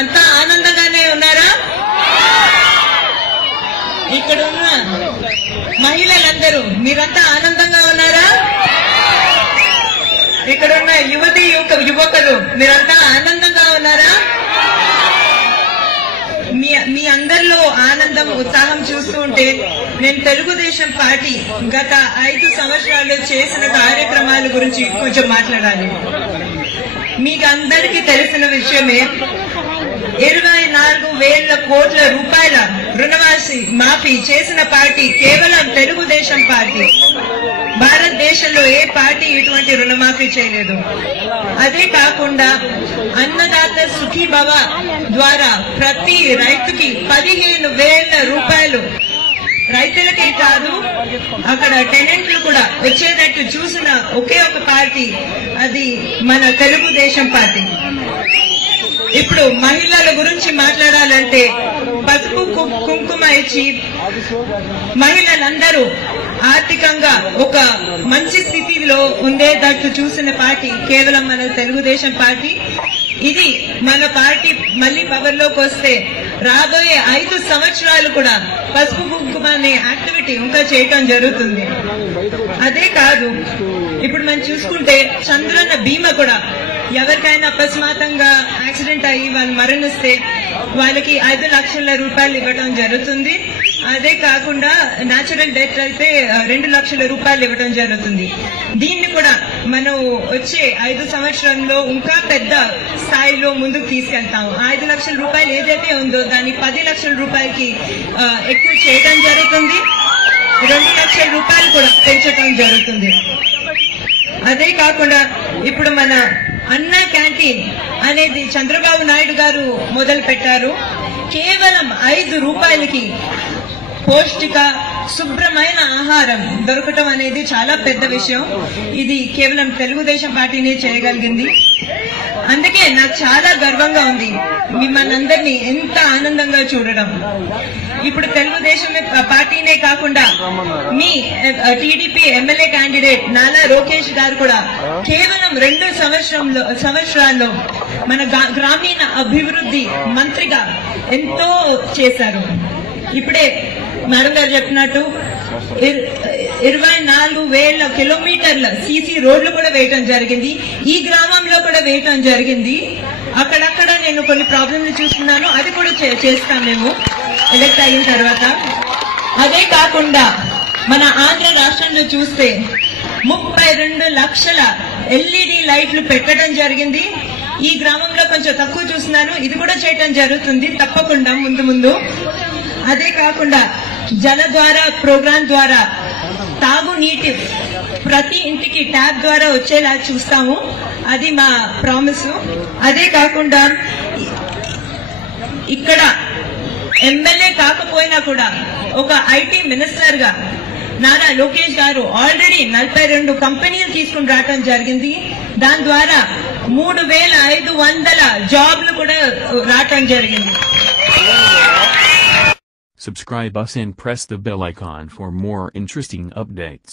అంతా ఆనందంగానే ఉన్నారా? ఇక్కడున్న మహిళలందరూ మీరంతా ఆనందంగా ఉన్నారా? ఇక్కడున్న యువకులు మీరంతా ఆనందంగా ఉన్నారా? మీ అందరిలో ఆనందం ఉత్సాహం చూస్తూ ఉంటే నేను తెలుగుదేశం పార్టీ గత 5 సంవత్సరాల్లో చేసిన కార్యక్రమాల గురించి కొంచెం మాట్లాడాలి. మీకు అందరికీ తెలిసిన విషయమే 24,000 కోట్ల రూపాయల మాఫీ చేసిన పార్టీ కేవలం తెలుగుదేశం పార్టీ. భారతదేశంలో ఏ పార్టీ ఇటువంటి రుణమాఫీ చేయలేదు. అదే కాకుండా అన్నదాత సుఖీభవ ద్వారా ప్రతి రైతుకి 15,000 రూపాయలు రైతులకే కాదు అక్కడ టెనెంట్లు కూడా వచ్చేటట్టు చూసిన ఒకే ఒక పార్టీ అది మన తెలుగుదేశం పార్టీ. ఇప్పుడు మహిళల గురించి మాట్లాడాలంటే పసుపు కుంకుమ ఇచ్చి మహిళలందరూ ఆర్థికంగా ఒక మంచి స్థితిలో ఉండేటట్టు చూసిన పార్టీ కేవలం మన తెలుగుదేశం పార్టీ. ఇది మన పార్టీ మళ్లీ పవర్ లోకి వస్తే రాబోయే 5 సంవత్సరాలు కూడా పసుపు కుంకుమ అనే యాక్టివిటీ ఇంకా చేయటం జరుగుతుంది. అదే కాదు ఇప్పుడు మనం చూసుకుంటే చంద్రన్న బీమా కూడా ఎవరికైనా అకస్మాత్తుగా యాక్సిడెంట్ అయ్యి వాళ్ళు మరణిస్తే వాళ్ళకి 5 లక్షల రూపాయలు ఇవ్వడం జరుగుతుంది. అదే కాకుండా న్యాచురల్ డెత్ అయితే 2 లక్షల రూపాయలు ఇవ్వడం జరుగుతుంది. దీన్ని కూడా మనం వచ్చే 5 సంవత్సరంలో ఇంకా పెద్ద స్థాయిలో ముందుకు తీసుకెళ్తాము. 5 లక్షల రూపాయలు ఏదైతే ఉందో దాన్ని 10 లక్షల రూపాయలకి ఎక్కువ చేయడం జరుగుతుంది. 2 లక్షల రూపాయలు కూడా పెంచడం జరుగుతుంది. అదే కాకుండా ఇప్పుడు మన అన్న క్యాంటీన్ అనేది చంద్రబాబు నాయుడు గారు మొదలు పెట్టారు. కేవలం 5 రూపాయలకి పౌష్టిక శుభ్రమైన ఆహారం దొరకటం అనేది చాలా పెద్ద విషయం. ఇది కేవలం తెలుగుదేశం పార్టీనే చేయగలిగింది. అందుకే నాకు చాలా గర్వంగా ఉంది మిమ్మల్ని అందరినీ ఎంత ఆనందంగా చూడడం. ఇప్పుడు తెలుగుదేశం పార్టీనే కాకుండా మీ టీడీపీ ఎమ్మెల్యే క్యాండిడేట్ నాలా లోకేష్ గారు కూడా కేవలం 2 సంవత్సరాల్లో మన గ్రామీణ అభివృద్ధి మంత్రిగా ఎంతో చేశారు. ఇప్పుడే మేడం గారు చెప్పినట్టు 24,000 కిలోమీటర్ల సీసీ రోడ్లు కూడా వేయటం జరిగింది. ఈ గ్రామంలో కూడా వేయటం జరిగింది. అక్కడక్కడ నేను కొన్ని ప్రాబ్లమ్లు చూస్తున్నాను, అది కూడా చేస్తాం మేము ఎలక్ట్ అయిన తర్వాత. అదే కాకుండా మన ఆంధ్ర రాష్ట్రంలో చూస్తే 32 లక్షల ఎల్ఈడి లైట్లు పెట్టడం జరిగింది. ఈ గ్రామంలో కొంచెం తక్కువ చూస్తున్నాను, ఇది కూడా చేయటం జరుగుతుంది తప్పకుండా ముందు. అదే కాకుండా జల ద్వారా ప్రోగ్రాం ద్వారా తాగునీటి ప్రతి ఇంటికి ట్యాబ్ ద్వారా వచ్చేలా చూస్తాము, అది మా ప్రామిస్. అదే కాకుండా ఇక్కడ ఎమ్మెల్యే కాకపోయినా కూడా ఒక ఐటీ మినిస్టర్ గా నారా లోకేష్ గారు ఆల్రెడీ 42 కంపెనీలు తీసుకుని రావడం జరిగింది. దాని ద్వారా 3,500 జాబ్లు కూడా రావడం జరిగింది. Subscribe us and press the bell icon for more interesting updates.